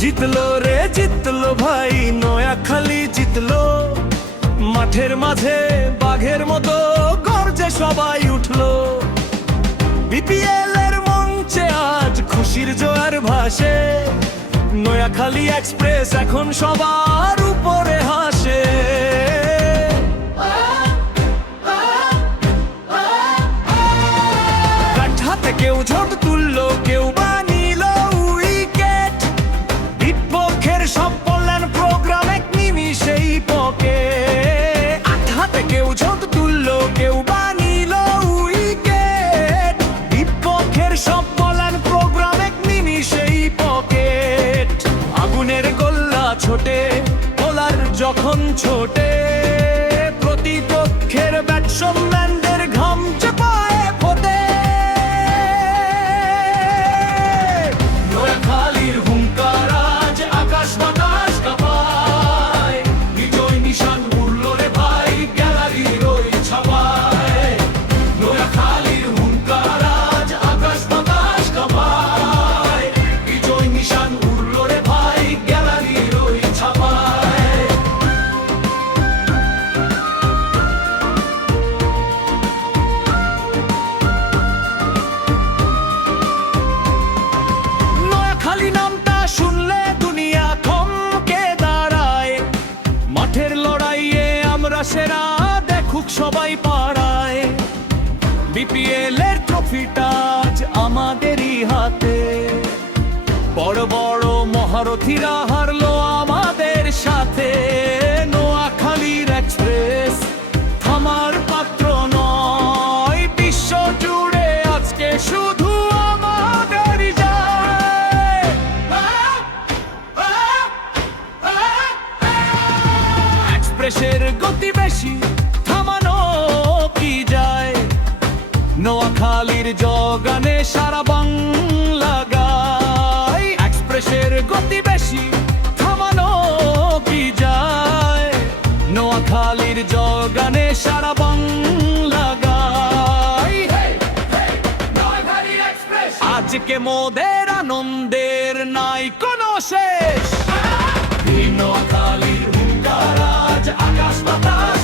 জিতলো রে জিতলো ভাই, নোয়াখালী জিতলো। মাঠের মাঝে বাঘের মতো গর্জে সবাই উঠলো। বিপিএল এর মঞ্চে আজ খুশির জোয়ার ভাসে। নোয়াখালী এক্সপ্রেস এখন সবার উপরে হাসে। হাতে কেউ ঝোট তুললো, কেউ বানিল উইকেট। বিপক্ষের সব বললেন প্রোগ্রাম এক নিমিষেই পকেট। হাতে কেউ ঝোট তুললো, কেউ বানিল উইকেট। বিপক্ষের সব বললেন প্রোগ্রাম এক নিমিষেই পকেট। আগুনের গোল্লা ছোটে, বোলার যখন ছোটে, প্রতিপক্ষের ব্যাটসম্যানদের ঘাম চেপায় ফোটে। নোয়াখালীর হুঙ্কার আজ আকাশ বাতাস কাঁপায়। বিজয় নিশান উড়লো রে ভাই গ্যালারির ওই ছাপায়। নোয়াখালীর হুঙ্কার আজ আকাশ বাতাস কাঁপায়। বিজয় নিশান উড়লো রে ভাই গ্যালারির ওই ছাপায়। নোয়াখালী নামটা শুনলে দুনিয়া থমকে দাঁড়ায়। মাঠের লড়াইয়ে আমরা সেরা, দেখুক সবাই পাড়ায়। বিপিএল এর ট্রফিটা আজ আমাদেরই হাতে। বড় বড় মহারথীরা হারলো আমাদের সাথে। নোয়াখালীর এক্সপ্রেস থামার পাত্র নয়। বিশ্ব জুড়ে আজকে শুধু আমাদের যায়। এক্সপ্রেসের গতি বেশি, থামানো কি যায়। নোয়াখালীর জগানে সারা বাংলা গায়। এক্সপ্রেসের গতি বেশি, থামানো কি যায়। নোয়াখালীর জগানে সারা বাংলা গায়। আজকে মোদের আনন্দের নাই কোনো শেষ। নোয়াখালীর হুঙ্কার আজ আকাশ বাতাস